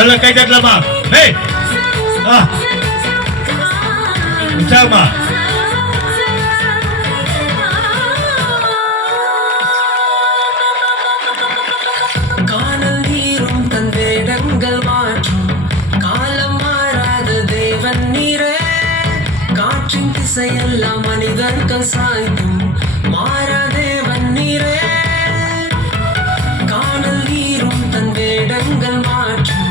நல்ல கை தட்டலாமா? உற்சாகமா காணல் நீரும் தன் வேடங்கள் மாற்றும் காலம் மாறாத தேவன் நீரே. காற்றின் திசையெல்லாம் மனிதர்கள் சாய்த்தும் மாறா தேவன் நீரே. காணல் நீரும் தன் வேடங்கள் மாற்றும்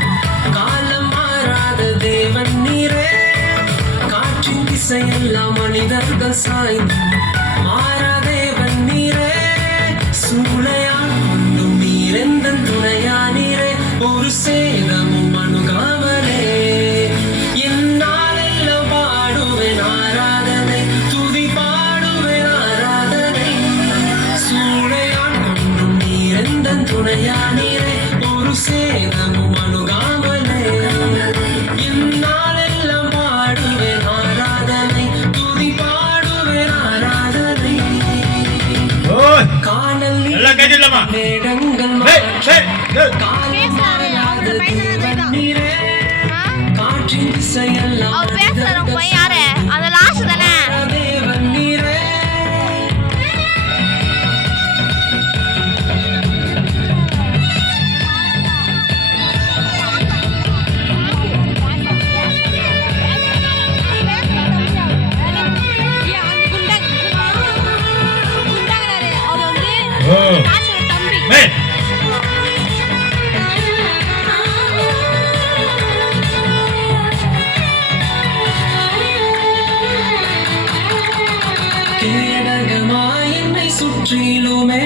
காலம் மாறாத தேவன் நீரே. காற்றின் திசையெல்லாம் மனிதர்கள் சாய்த்தும் மாறா தேவன் நீரே. சூளையால் கொண்டும் நீரெந்தன் துணையா நீரே. ஒரு சேதமும் அணுகாமலே என்னாலெல்லாம் பாடுவேன் ஆராதனை, துதி பாடுவேன் ஆராதனை. சூளையால் கொண்டும் நீரெந்தன் துணையா நீரே. ஒரு சேதமும் அணுகாமலே என்னாலெல்லாம் பாடுவேன் ஆராதனை, துதி பாடுவேன் ஆராதனை. காணல் மேடங்கள் காற்றின் திசையெல்லாம் தேவன் நீரே. கேடகமாய் என்னை சுற்றிலுமே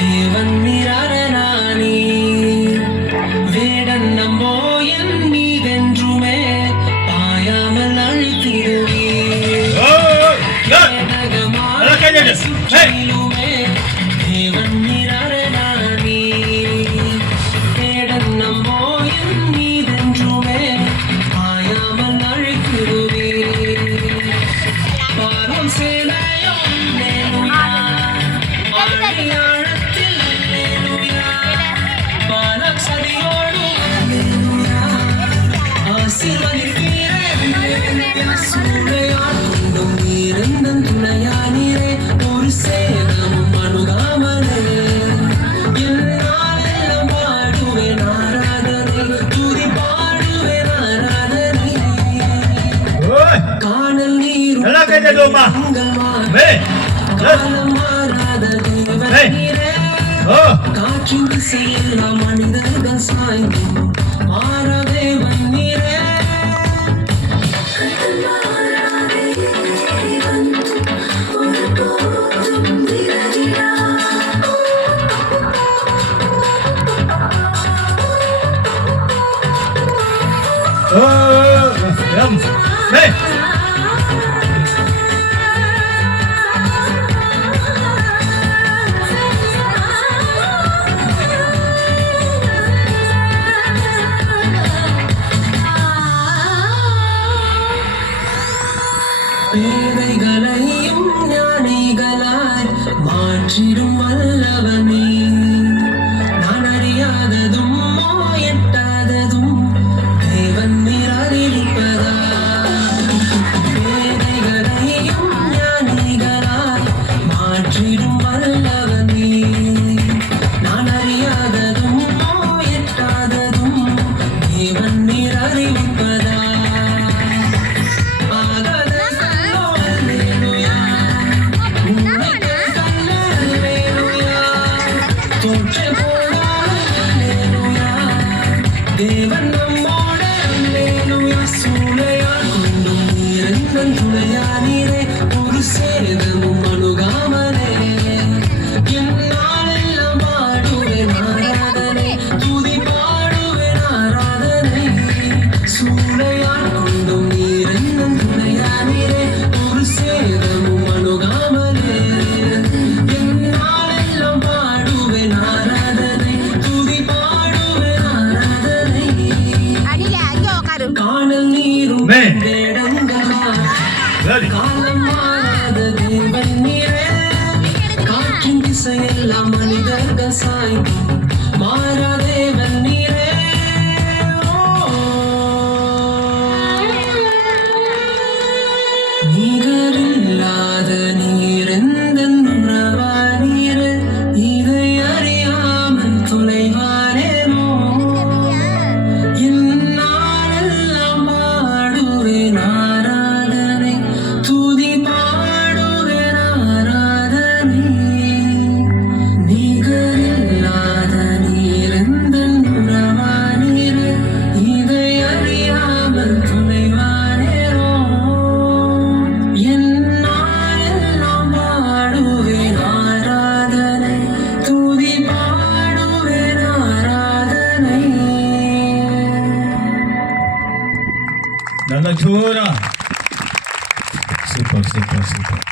தேவன் நீரானி. வேடன் நம்போ என் மீதென்றுமே பாயாமல் அழித்திடுவீர். கேடகமாய் சுற்றிலுமே தேவன் நீரானி. வேடன் நம்போ என் மீதென்றுமே பாயாமல் அழித்திடுவீர். பாரம் சேனை ஒரு சேதமும் அணுகாமலே என்னாலெல்லாம் பாடுவேன் ஆராதனை, துதி பாடுவேன் ஆராதனை. காணல் நீரும் காலம் மாறாத தேவன் நீரே. காற்றின் திசையெல்லாம் மனிதர்கள் சாய்ந்தும் மாறா தேவன் நீரே. பேதைகளையும் ஞானிகளாய் மாற்றிடும் வல்லவனே. நான் அறியாததும் எட்டாததும் தேவன் நீர் அறிவிப்பதா. பேதைகளையும் ஞானிகளாய் மாற்றிடும் வல்லவனே. நான் அறியாததும் எட்டாததும் தேவன் நீர் அறிவிப்பதா. தேவன் நம்மோடு அல்லேலூயா. சூளையால் கொண்டும் நீரெந்தன் துணையா நீரே. ஒரு சேதமும் அணுகாமலே என்னாலெல்லாம் பாடுவேன் ஆராதனை, துதி பாடுவேன் ஆராதனை. சூளையால் கொண்டும் நீரெந்தன் துணையா நீரே. ஒரு சேதமும் அணுகாமலே என்னாலெல்லாம் பாடுவேன் ஆராதனை, துதி பாடுவேன் ஆராதனை. காணல் நீரும் வேடங்கள் நல்ல ஜோரா. Super super super.